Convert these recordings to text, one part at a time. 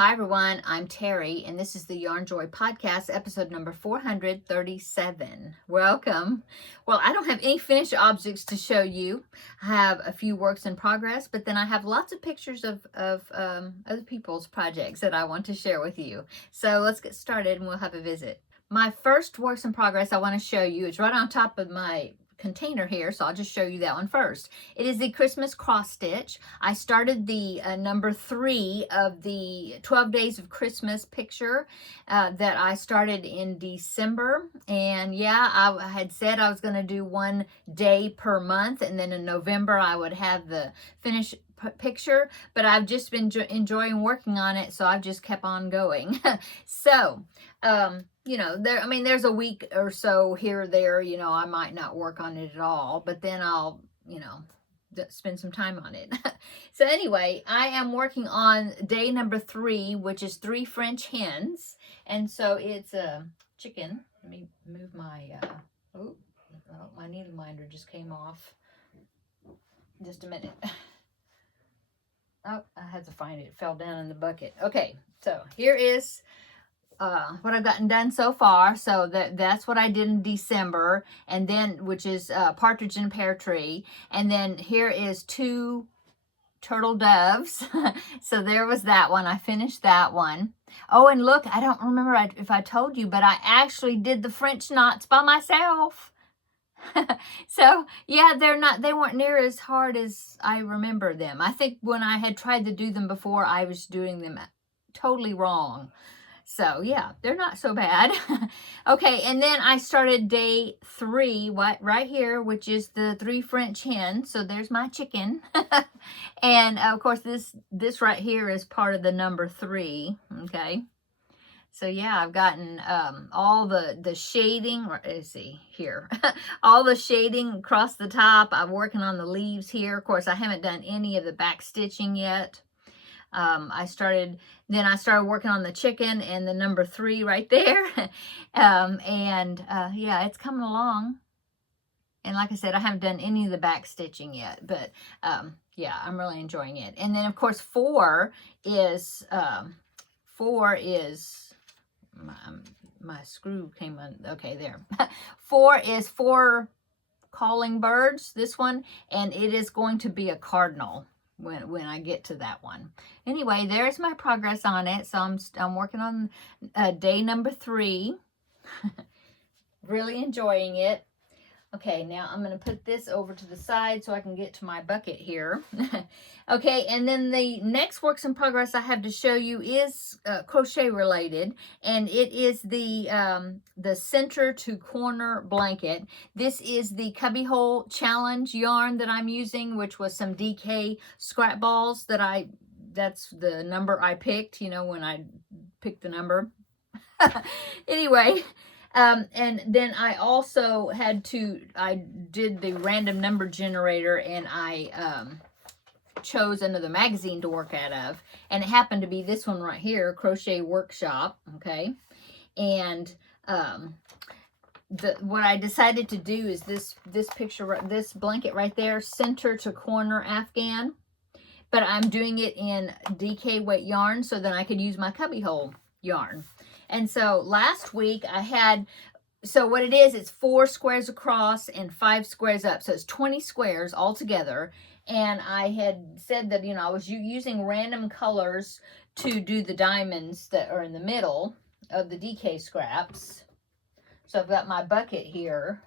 Hi everyone, I'm Terry and this is the Yarn Joy Podcast, episode number 437. Welcome. Well, I don't have any finished objects to show you. I have a few works in progress, but then I have lots of pictures of other people's projects that I want to share with you. So let's get started and we'll have a visit. My first works in progress I want to show you is right on top of my container here, so I'll just show you that one first. It is the Christmas cross stitch. I started the number 3 of the 12 days of Christmas picture that I started in December, and yeah, I had said I was going to do one day per month, and then in November I would have the finished picture, but I've just been enjoying working on it, so I've just kept on going. So you know, there's a week or so here or there, you know, I might not work on it at all, but then I'll, you know, spend some time on it. So anyway, I am working on day number 3, which is 3 French hens. And so it's a chicken. Let me move my, my needle minder just came off. Just a minute. Oh, I had to find it. It fell down in the bucket. Okay, so here is what I've gotten done so far. So that's what I did in December, and then which is partridge and pear tree, and then here is 2 turtle doves. So there was that one. I finished that one. Oh, and look, I don't remember if I told you, but I actually did the French knots by myself. So yeah, they weren't near as hard as I remember them. I think when I had tried to do them before, I was doing them totally wrong. So yeah, they're not so bad. Okay, and then I started day 3 right here, which is the 3 French hens. So there's my chicken. And of course this right here is part of the number 3. Okay. So yeah, I've gotten all the shading, let's see here, all the shading across the top. I'm working on the leaves here. Of course, I haven't done any of the back stitching yet. I started working on the chicken and the number 3 right there. Yeah, it's coming along. And like I said, I haven't done any of the back stitching yet, but yeah, I'm really enjoying it. And then of course 4 is my screw came on. Okay, there. 4 is 4 calling birds, this one, and it is going to be a cardinal when I get to that one. Anyway, there's my progress on it. So I'm working on day number 3. Really enjoying it. Okay, now I'm going to put this over to the side so I can get to my bucket here. Okay, and then the next works in progress I have to show you is crochet related, and it is the center to corner blanket. This is the Cubbyhole Challenge yarn that I'm using, which was some DK scrap balls that's the number I picked, you know, when I picked the number. Anyway, and then I also I did the random number generator, and I chose another magazine to work out of, and it happened to be this one right here, Crochet Workshop. Okay, and what I decided to do is this picture, this blanket right there, center to corner Afghan, but I'm doing it in DK weight yarn so that I could use my cubbyhole yarn. And so last week I had, so what it is, it's 4 squares across and 5 squares up. So it's 20 squares all together. And I had said that, you know, I was using random colors to do the diamonds that are in the middle of the DK scraps. So I've got my bucket here.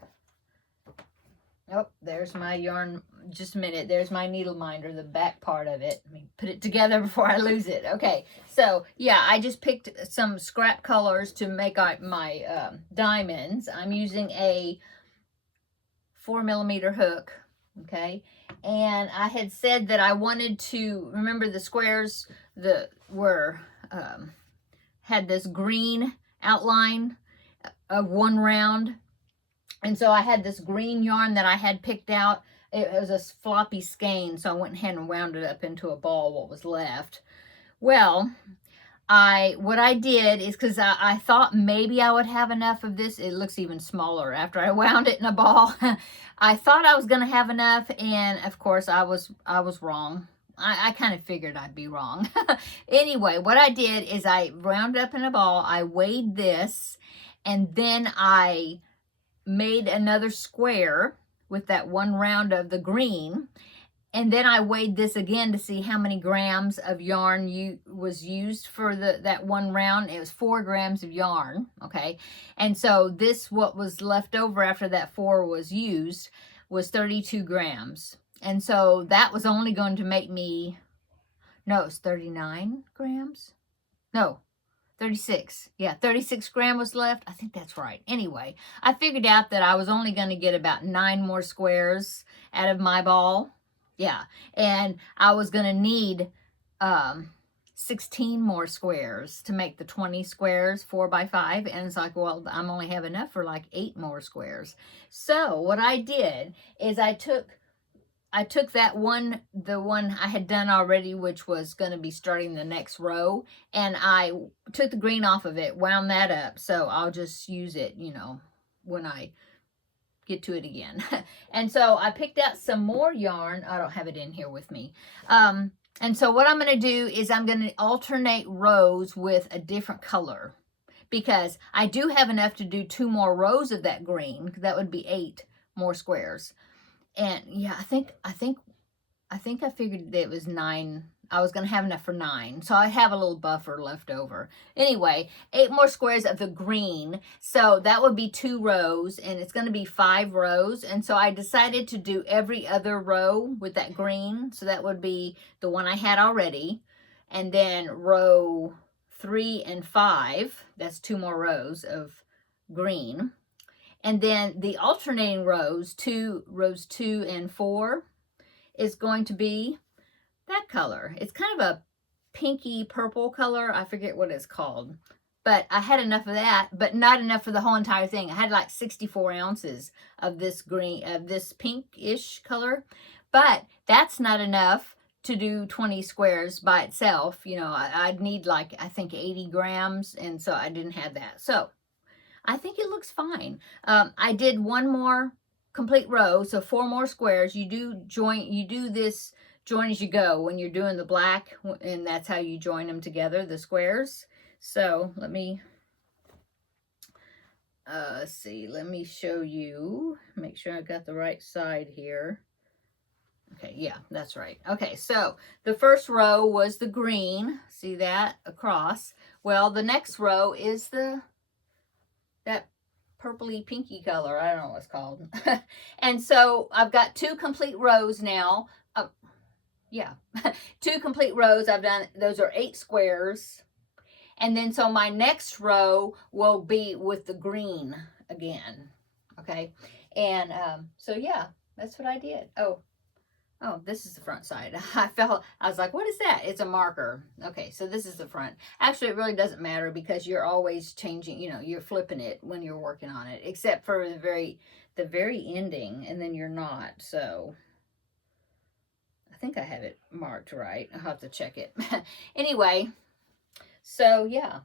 Oh, there's my yarn. Just a minute. There's my needle minder, the back part of it. Let me put it together before I lose it. Okay, so yeah, I just picked some scrap colors to make my diamonds. I'm using a 4mm hook. Okay, and I had said that I wanted to remember the squares that were had this green outline of one round. And so I had this green yarn that I had picked out. It was a floppy skein, so I went ahead and wound it up into a ball, what was left. Well, what I did is, because I thought maybe I would have enough of this. It looks even smaller after I wound it in a ball. I thought I was going to have enough, and of course I was wrong. I kind of figured I'd be wrong. Anyway, what I did is I rounded up in a ball, I weighed this, and then I made another square with that one round of the green. And then I weighed this again to see how many grams of yarn was used for that one round. It was 4 grams of yarn, okay? And so this, what was left over after that 4 was used, was 32 grams. And so that was only going to make me, no, it's 39 grams? No, 36. Yeah, 36 grams was left. I think that's right. Anyway, I figured out that I was only going to get about 9 more squares out of my ball. Yeah, and I was going to need 16 more squares to make the 20 squares 4 by 5. And it's like, well, I'm only have enough for like 8 more squares. So what I did is I took that one, the one I had done already, which was going to be starting the next row, and I took the green off of it, wound that up. So I'll just use it, you know, when I get to it again. And so I picked out some more yarn. I don't have it in here with me. And so what I'm going to do is I'm going to alternate rows with a different color, because I do have enough to do 2 more rows of that green. That would be 8 more squares. And yeah, I think I figured that it was 9. I was going to have enough for 9. So I have a little buffer left over. Anyway, 8 more squares of the green. So that would be 2 rows, and it's going to be 5 rows. And so I decided to do every other row with that green. So that would be the one I had already. And then row 3 and 5, that's 2 more rows of green. And then the alternating rows 2 and 4 is going to be that color. It's kind of a pinky purple color. I forget what it's called. But I had enough of that, but not enough for the whole entire thing. I had like 64 ounces of this green, of this pinkish color. But that's not enough to do 20 squares by itself. You know, I'd need like, I think 80 grams. And so I didn't have that. So I think it looks fine. I did 1 more complete row, so 4 more squares. You do this join as you go when you're doing the black, and that's how you join them together, the squares. So let me see, let me show you, make sure I got the right side here. Okay, yeah, that's right. Okay, so the first row was the green, see that across. Well, the next row is that purpley pinky color. I don't know what it's called. And so I've got 2 complete rows now. Yeah, 2 complete rows I've done. Those are 8 squares. And then so my next row will be with the green again. Okay. And so yeah, that's what I did. Oh, this is the front side. I was like, what is that? It's a marker. Okay, so this is the front. Actually, it really doesn't matter because you're always changing, you know, you're flipping it when you're working on it, except for the very ending, and then you're not. So I think I have it marked right. I'll have to check it. Anyway, so yeah,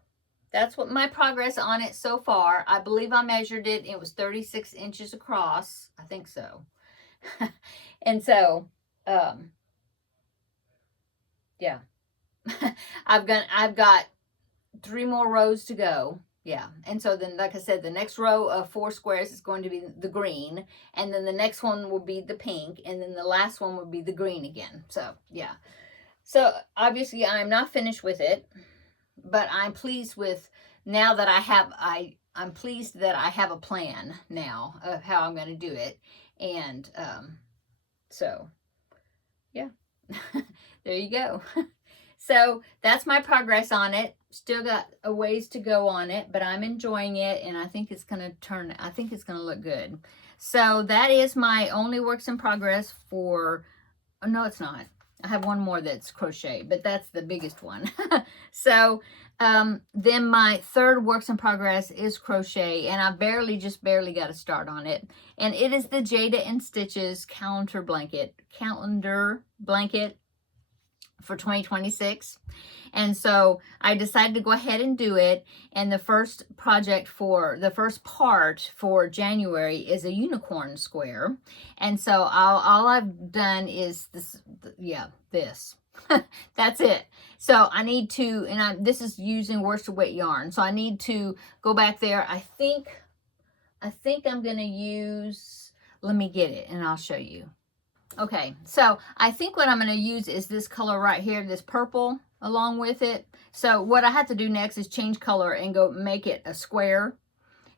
that's what my progress on it so far. I believe I measured it. It was 36 inches across. I think so. And so yeah, I've got 3 more rows to go. Yeah, and so then, like I said, the next row of 4 squares is going to be the green, and then the next one will be the pink, and then the last one will be the green again. So yeah, so obviously I'm not finished with it, but I'm pleased with now that I'm pleased that I have a plan now of how I'm going to do it, and so yeah, there you go. So that's my progress on it. Still got a ways to go on it, but I'm enjoying it, and I think it's going to look good. So that is my only works in progress for, oh, no, it's not. I have one more that's crochet, but that's the biggest one. So then my third works in progress is crochet, and I just barely got a start on it. And it is the Jada and Stitches calendar blanket for 2026. And so I decided to go ahead and do it. And the first part for January is a unicorn square. And so all I've done is this. That's it. So I need to, and this is using worsted weight yarn. So I need to go back there. I think I'm going to use, let me get it and I'll show you. Okay, so I think what I'm going to use is this color right here, this purple along with it. So what I have to do next is change color and go make it a square.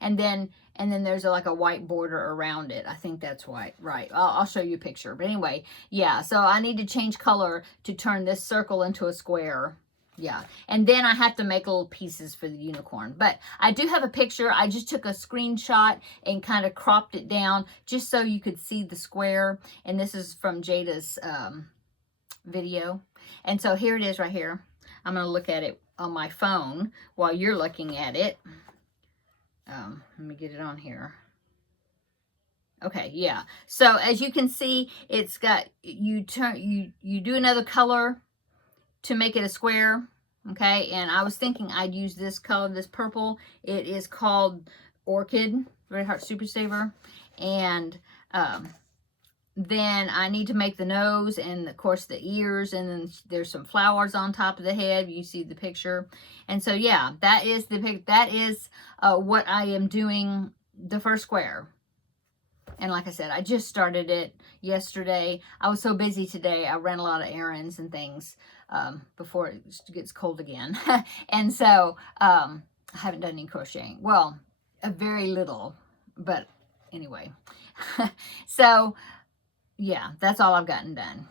And then there's like a white border around it. I think that's white, right? I'll show you a picture. But anyway, yeah, so I need to change color to turn this circle into a square. Yeah, and then I have to make little pieces for the unicorn. But I do have a picture. I just took a screenshot and kind of cropped it down just so you could see the square. And this is from Jada's video. And so here it is right here. I'm going to look at it on my phone while you're looking at it. Let me get it on here. Okay, yeah. So as you can see, it's got, you do another color to make it a square. Okay, and I was thinking I'd use this color, this purple. It is called Orchid, Red Heart Super Saver. And then I need to make the nose and of course the ears, and then there's some flowers on top of the head. You see the picture. And so yeah, that is what I am doing, the first square. And like I said, I just started it yesterday. I was so busy today. I ran a lot of errands and things before it gets cold again. And so I haven't done any crocheting. Well, a very little, but anyway. So yeah, that's all I've gotten done.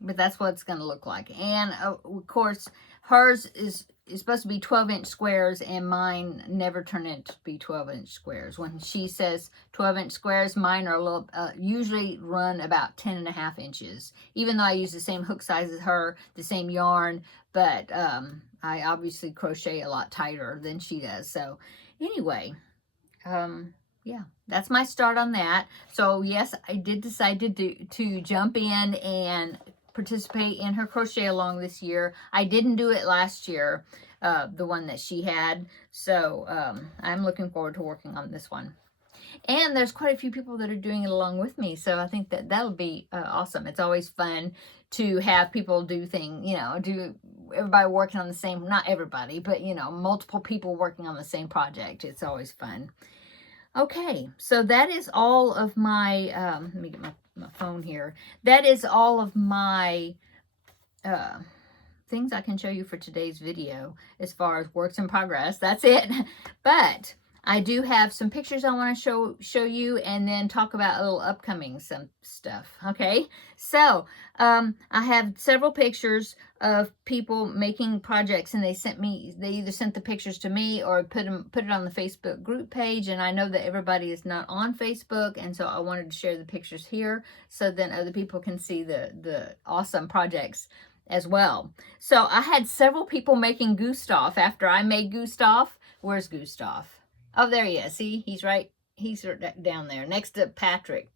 But that's what it's going to look like. And of course, hers is supposed to be 12-inch squares, and mine never turn into be 12-inch squares. When she says 12-inch squares, mine are a little, usually run about 10.5 inches. Even though I use the same hook size as her, the same yarn, but I obviously crochet a lot tighter than she does. So anyway, yeah, that's my start on that. So yes, I did decide to jump in and participate in her crochet along this year. I didn't do it last year, the one that she had. So I'm looking forward to working on this one. And there's quite a few people that are doing it along with me. So I think that'll be awesome. It's always fun to have people do things, everybody working on the same, not everybody, but multiple people working on the same project. It's always fun. Okay, so that is all of my, let me get my phone here. That is all of my things I can show you for today's video as far as works in progress. That's it. But I do have some pictures I want to show you, and then talk about a little upcoming some stuff. Okay, so I have several pictures of people making projects, and they either sent the pictures to me or put it on the Facebook group page. And I know that everybody is not on Facebook, and so I wanted to share the pictures here so then other people can see the awesome projects as well. So I had several people making Gustav after I made Gustav. Where's Gustav? Oh, there he is. See, he's down there next to Patrick.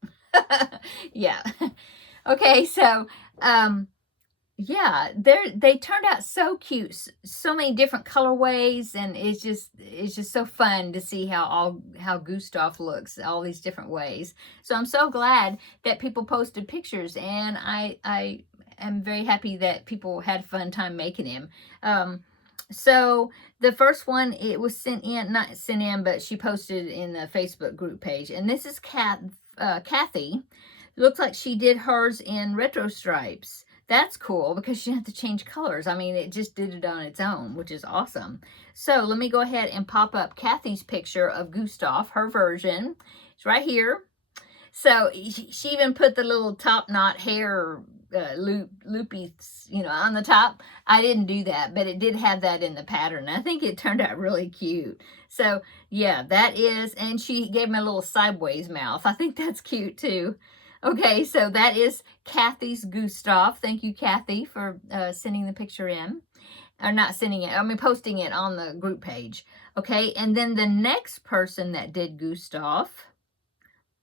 Yeah. Okay, so yeah, they turned out so cute, so many different colorways, and it's just so fun to see how Gustav looks all these different ways. So I'm so glad that people posted pictures, and I am very happy that people had a fun time making him. So the first one, it was not sent in, but she posted in the Facebook group page. And this is Kathy. Looks like she did hers in retro stripes. That's cool because she didn't have to change colors. I mean, it just did it on its own, which is awesome. So let me go ahead and pop up Kathy's picture of Gustav, her version. It's right here. So she even put the little top knot hair loopy, on the top. I didn't do that, but it did have that in the pattern. I think it turned out really cute. So yeah, that is, and she gave me a little sideways mouth. I think that's cute too. Okay, so that is Kathy's Gustav. Thank you, Kathy, for sending the picture in. Or not sending it, posting it on the group page. Okay, and then the next person that did Gustav,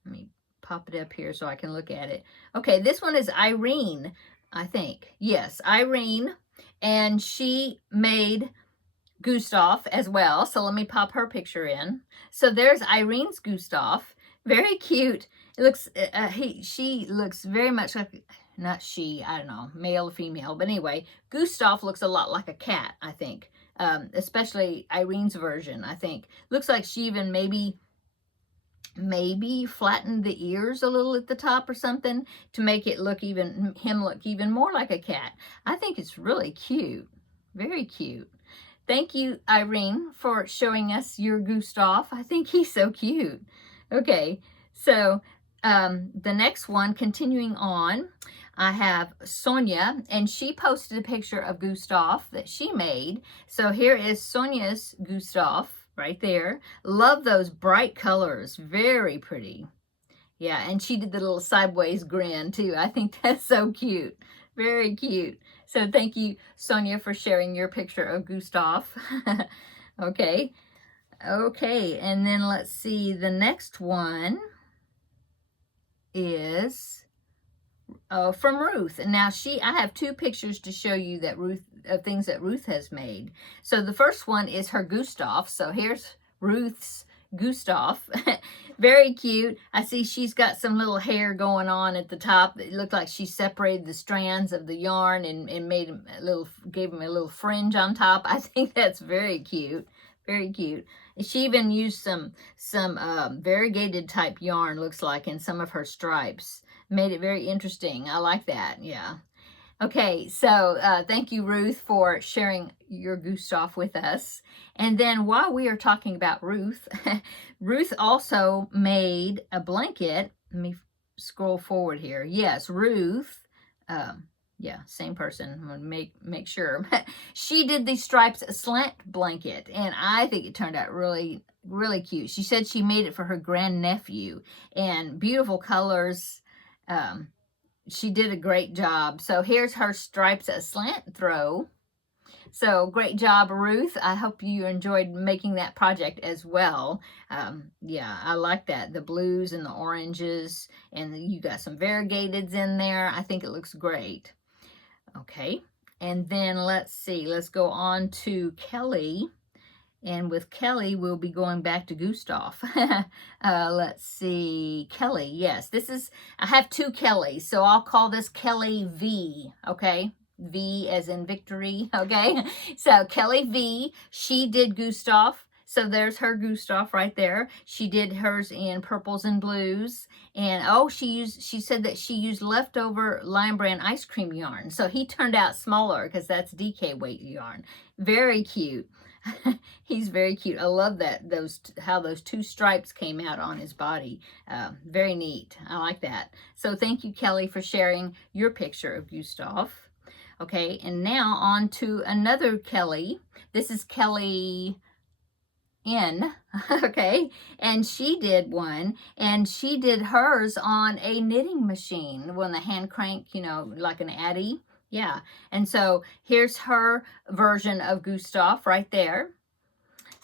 let me pop it up here so I can look at it. Okay, this one is Irene, I think. Yes, Irene, and she made Gustav as well. So let me pop her picture in. So there's Irene's Gustav. Very cute. It looks, she looks very much like, not she, I don't know, male or female, but anyway, Gustav looks a lot like a cat, I think. Especially Irene's version, I think. Looks like she even maybe flattened the ears a little at the top or something to make it look even, him look even more like a cat. I think it's really cute. Very cute. Thank you, Irene, for showing us your Gustav. I think he's so cute. Okay, so the next one, continuing on, I have Sonia, and she posted a picture of Gustav that she made. So here is Sonia's Gustav right there. Love those bright colors. Very pretty. Yeah, and she did the little sideways grin too. I think that's so cute. Very cute. So thank you, Sonia, for sharing your picture of Gustav. Okay. Okay, and then let's see. The next one is from Ruth. And now I have two pictures to show you that of things that Ruth has made. So the first one is her Gustav. So here's Ruth's Gustav. Very cute. I see she's got some little hair going on at the top. It looked like she separated the strands of the yarn and gave him a little fringe on top. I think that's very cute. Very cute. She even used some variegated type yarn, looks like, in some of her stripes. Made it very interesting. I like that. Yeah. Okay, so thank you, Ruth, for sharing your Gustav with us. And then while we are talking about Ruth, Ruth also made a blanket. Let me scroll forward here. Yes, Ruth, yeah, same person. I'm gonna make sure. She did the stripes slant blanket, and I think it turned out really, really cute. She said she made it for her grandnephew, and beautiful colors. She did a great job. So here's her stripes slant throw. So great job, Ruth. I hope you enjoyed making that project as well. Yeah, I like that. The blues and the oranges, and you got some variegateds in there. I think it looks great. Okay, and then let's see. Let's go on to Kelly. And with Kelly, we'll be going back to Gustav. Let's see. Kelly, yes. I have two Kellys, so I'll call this Kelly V, okay? V as in victory, okay? So Kelly V, she did Gustav. So there's her Gustav right there. She did hers in purples and blues. And she said that she used leftover Lion Brand ice cream yarn. So he turned out smaller because that's DK weight yarn. Very cute. He's very cute. I love that how those two stripes came out on his body. Very neat. I like that. So thank you, Kelly, for sharing your picture of Gustav. Okay, and now on to another Kelly. This is Kelly N, okay, and she did one, and she did hers on a knitting machine, the hand crank, like an Addy. Yeah, and so here's her version of Gustav right there.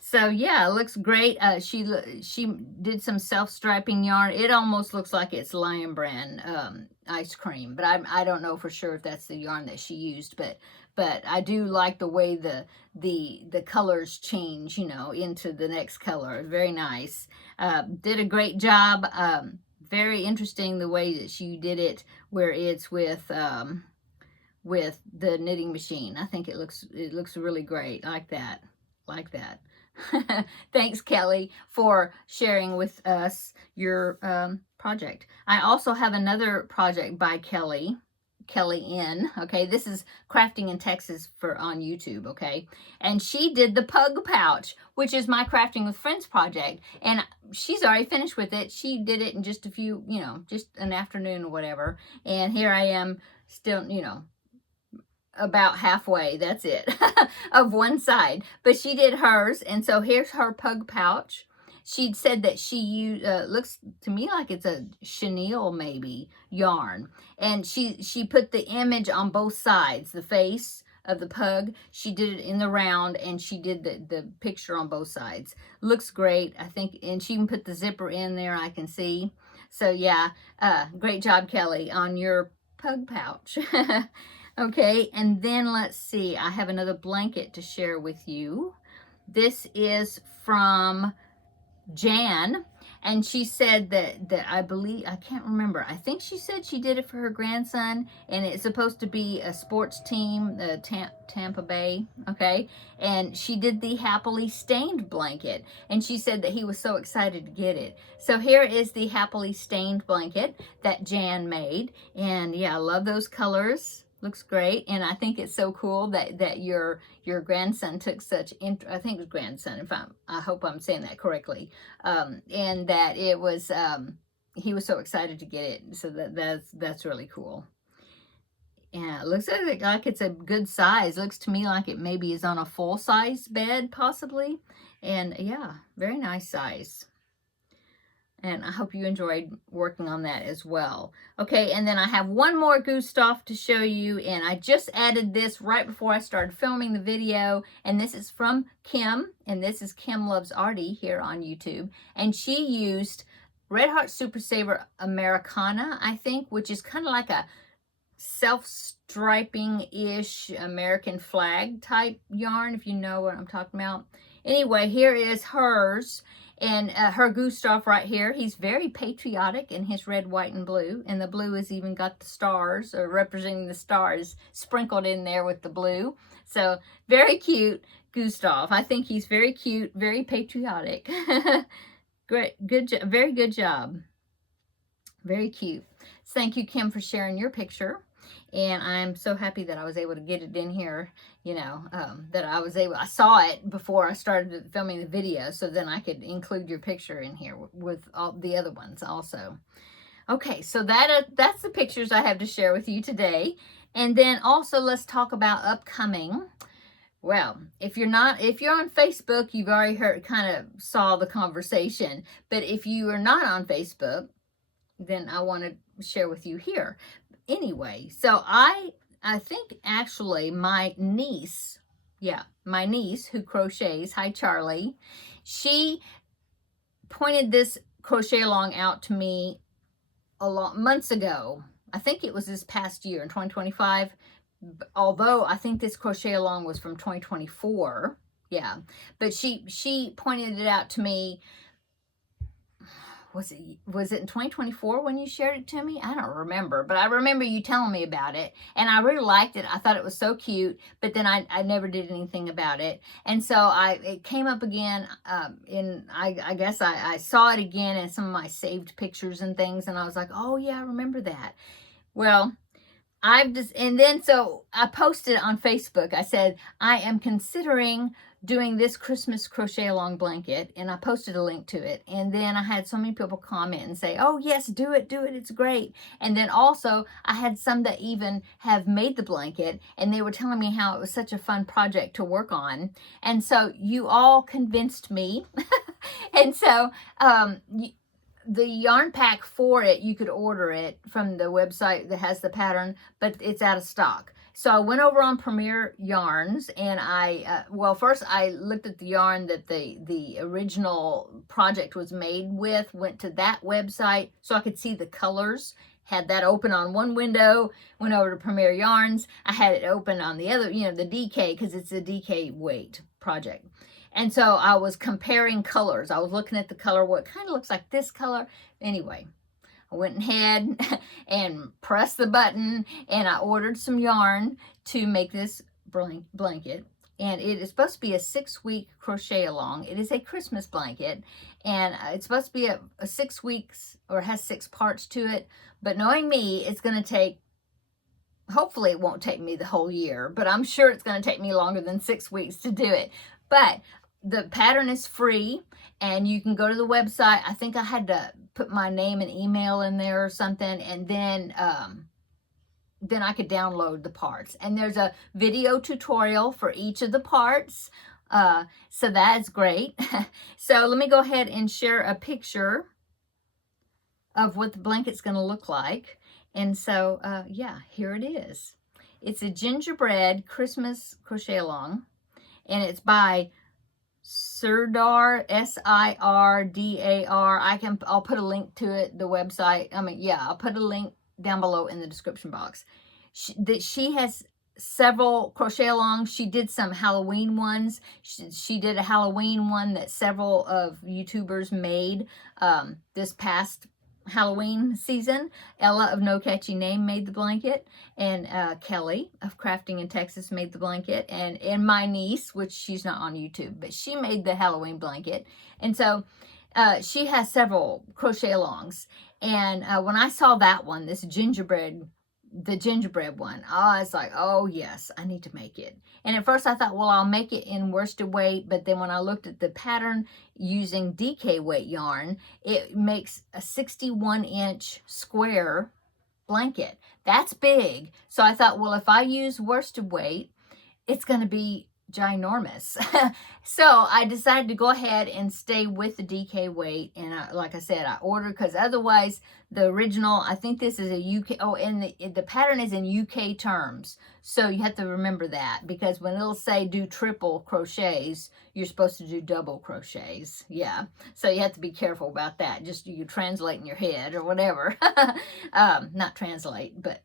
So yeah, it looks great. She did some self-striping yarn. It almost looks like it's Lion Brand ice cream, but I don't know for sure if that's the yarn that she used. But I do like the way the colors change, into the next color. Very nice. Did a great job. Very interesting the way that she did it, where it's with the knitting machine. I think it looks really great. Like that. Thanks, Kelly, for sharing with us your project. I also have another project by Kelly N. Okay, this is Crafting in Texas on YouTube. Okay, and she did the pug pouch, which is my Crafting with Friends project, and she's already finished with it. She did it in just a few, just an afternoon or whatever. And here I am, still, about halfway, that's it, of one side. But she did hers, and so here's her pug pouch. She said that she used, looks to me like it's a chenille maybe yarn. And she put the image on both sides, the face of the pug. She did it in the round, and she did the picture on both sides. Looks great, I think, and she even put the zipper in there, I can see. So yeah, great job, Kelly, on your pug pouch. Okay, and then let's see. I have another blanket to share with you. This is from Jan, And she said that I believe, I can't remember, I think she said she did it for her grandson, and it's supposed to be a sports team, the Tampa Bay, okay? And she did the Happily Stained blanket, and she said that he was so excited to get it. So here is the Happily Stained blanket that Jan made, and yeah, I love those colors. Looks great, and I think it's so cool that your grandson took such I think it was grandson, if I hope I'm saying that correctly, and that it was he was so excited to get it. So that's really cool. Yeah, it looks like it's a good size. Looks to me like it maybe is on a full size bed possibly, and yeah, very nice size. And I hope you enjoyed working on that as well. Okay, and then I have one more Gustav to show you, and I just added this right before I started filming the video, and this is from Kim, and this is Kim Loves Artie here on YouTube, and she used Red Heart Super Saver Americana, I think, which is kind of like a self-striping-ish American flag type yarn, if you know what I'm talking about. Anyway, here is hers. And her Gustav right here, he's very patriotic in his red, white, and blue. And the blue has even got the stars, or representing the stars, sprinkled in there with the blue. So, very cute Gustav. I think he's very cute, very patriotic. Great, good job, very good job. Very cute. So thank you, Kim, for sharing your picture. And I'm so happy that I was able to get it in here, you know, that I saw it before I started filming the video, so then I could include your picture in here with all the other ones also. Okay, so that's the pictures I have to share with you today. And then also let's talk about upcoming. Well, if you're on Facebook, you've already kind of saw the conversation. But if you are not on Facebook, then I want to share with you here. Anyway, so I think actually my niece who crochets, hi Charlie, she pointed this crochet along out to me months ago. I think it was this past year in 2025, although I think this crochet along was from 2024. Yeah, but she pointed it out to me. Was it in 2024 when you shared it to me? I don't remember, but I remember you telling me about it, and I really liked it. I thought it was so cute, but then I never did anything about it, and so it came up again. I guess I saw it again in some of my saved pictures and things, and I was like, oh yeah, I remember that. Well, so I posted on Facebook. I said, I am considering doing this Christmas crochet along blanket, and I posted a link to it. And then I had so many people comment and say, oh yes, do it, it's great. And then also I had some that even have made the blanket, and they were telling me how it was such a fun project to work on. And so you all convinced me. And so the yarn pack for it, you could order it from the website that has the pattern, but it's out of stock. So I went over on Premier Yarns, and first I looked at the yarn that the original project was made with, went to that website so I could see the colors. Had that open on one window, went over to Premier Yarns. I had it open on the other, the DK, because it's a DK weight project. And so I was comparing colors. I was looking at the color, what kind of looks like this color. Anyway, I went ahead and pressed the button, and I ordered some yarn to make this blanket. And it is supposed to be a 6-week crochet along. It is a Christmas blanket, and it's supposed to be a 6 weeks, or has 6 parts to it. But knowing me, it's going to take, hopefully it won't take me the whole year, but I'm sure it's going to take me longer than 6 weeks to do it. But the pattern is free, and you can go to the website. I think I had to put my name and email in there or something, and then I could download the parts. And there's a video tutorial for each of the parts, so that's great. So let me go ahead and share a picture of what the blanket's going to look like. And so, yeah, here it is. It's a gingerbread Christmas crochet along, and it's by Sirdar, Sirdar. I'll put a link to it, the website. I'll put a link down below in the description box. She has several crochet alongs. She did some Halloween ones. She did a Halloween one that several of YouTubers made this past Halloween season. Ella of No Catchy Name made the blanket, and Kelly of Crafting in Texas made the blanket, and my niece, which she's not on YouTube, but she made the Halloween blanket. And so she has several crochet alongs. And when I saw that one, the gingerbread one, I was like, oh yes, I need to make it. And at first I thought, well, I'll make it in worsted weight, but then when I looked at the pattern using DK weight yarn, it makes a 61-inch square blanket. That's big. So I thought, well, if I use worsted weight, it's going to be ginormous. So I decided to go ahead and stay with the DK weight. And like I said, I ordered, because otherwise the original, I think this is a UK, oh, and the pattern is in UK terms. So you have to remember that, because when it'll say do triple crochets, you're supposed to do double crochets. Yeah. So you have to be careful about that. Just you translate in your head or whatever. Not translate, but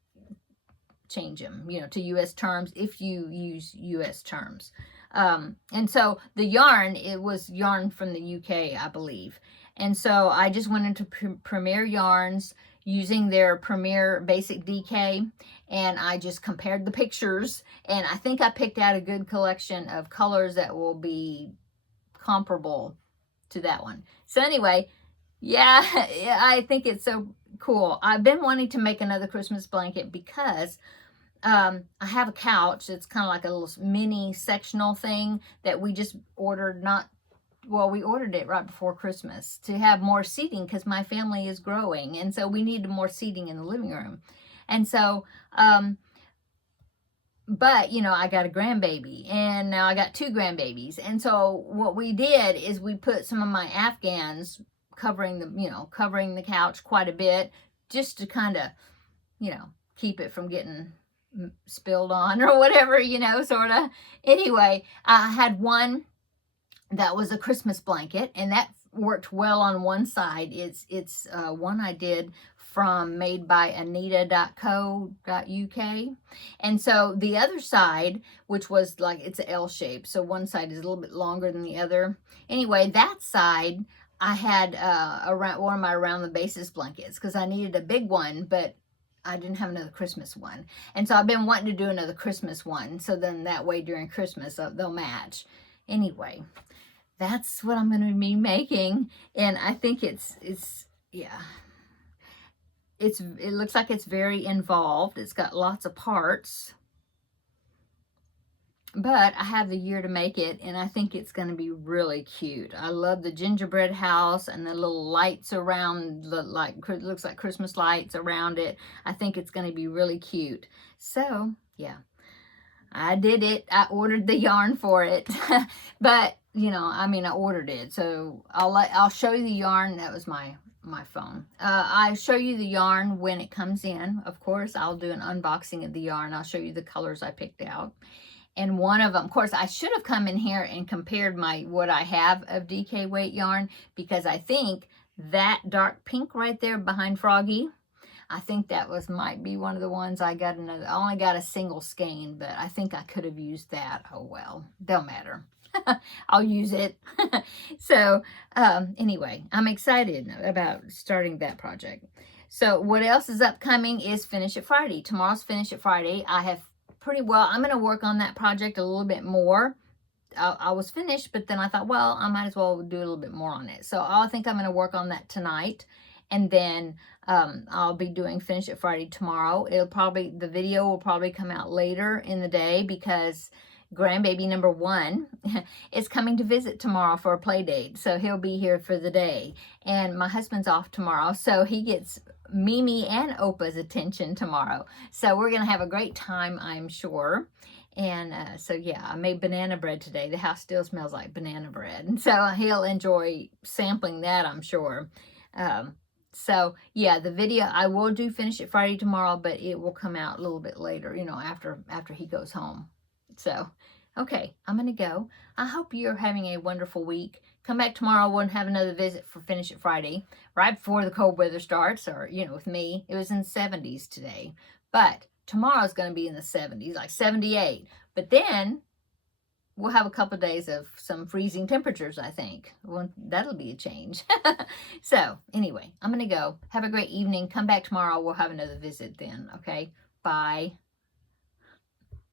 change them, to U.S. terms if you use U.S. terms. And so the yarn, it was yarn from the UK, I believe. And so I just went into Premier Yarns using their Premier Basic DK, and I just compared the pictures, and I think I picked out a good collection of colors that will be comparable to that one. So anyway, yeah, I think it's so cool. I've been wanting to make another Christmas blanket because I have a couch that's kind of like a little mini sectional thing that we just ordered we ordered it right before Christmas to have more seating, because my family is growing, and so we needed more seating in the living room. And so, but, I got a grandbaby, and now I got two grandbabies. And so what we did is we put some of my Afghans covering the couch quite a bit, just to kind of, keep it from getting spilled on or whatever, sort of. Anyway, I had one that was a Christmas blanket, and that worked well on one side. It's one I did from made by anita.co.uk. And so the other side, which was like, it's an L shape, so one side is a little bit longer than the other. Anyway, that side I had one of my around the basis blankets, because I needed a big one, but I didn't have another Christmas one. And so I've been wanting to do another Christmas one, so then that way during Christmas they'll match. Anyway, that's what I'm going to be making, and I think it looks like it's very involved. It's got lots of parts, but I have the year to make it, and I think it's going to be really cute. I love the gingerbread house and the little lights around, looks like Christmas lights around it. I think it's going to be really cute. So, yeah, I did it. I ordered the yarn for it, but, I ordered it. So I'll show you the yarn. That was my phone. I show you the yarn when it comes in. Of course, I'll do an unboxing of the yarn. I'll show you the colors I picked out. And one of them, of course, I should have come in here and compared what I have of DK weight yarn, because I think that dark pink right there behind Froggy, I think that might be one of the ones I only got a single skein, but I think I could have used that. Oh well, don't matter. I'll use it. So anyway, I'm excited about starting that project. So what else is upcoming is Finish It Friday. Tomorrow's Finish It Friday. I'm going to work on that project a little bit more. I was finished, but then I thought, well, I might as well do a little bit more on it. So I think I'm going to work on that tonight, and then I'll be doing Finish It Friday tomorrow. The video will probably come out later in the day, because grandbaby number 1 is coming to visit tomorrow for a play date. So he'll be here for the day. And my husband's off tomorrow, so he gets Mimi and Opa's attention tomorrow. So we're going to have a great time, I'm sure. And so, yeah, I made banana bread today. The house still smells like banana bread. And so he'll enjoy sampling that, I'm sure. So, yeah, the video, I will do Finish It Friday tomorrow, but it will come out a little bit later, after he goes home. So, okay, I'm going to go. I hope you're having a wonderful week. Come back tomorrow. We'll have another visit for Finish It Friday, right before the cold weather starts, or, with me. It was in the 70s today. But tomorrow's going to be in the 70s, like 78. But then we'll have a couple of days of some freezing temperatures, I think. Well, that'll be a change. So anyway, I'm going to go. Have a great evening. Come back tomorrow. We'll have another visit then. Okay. Bye.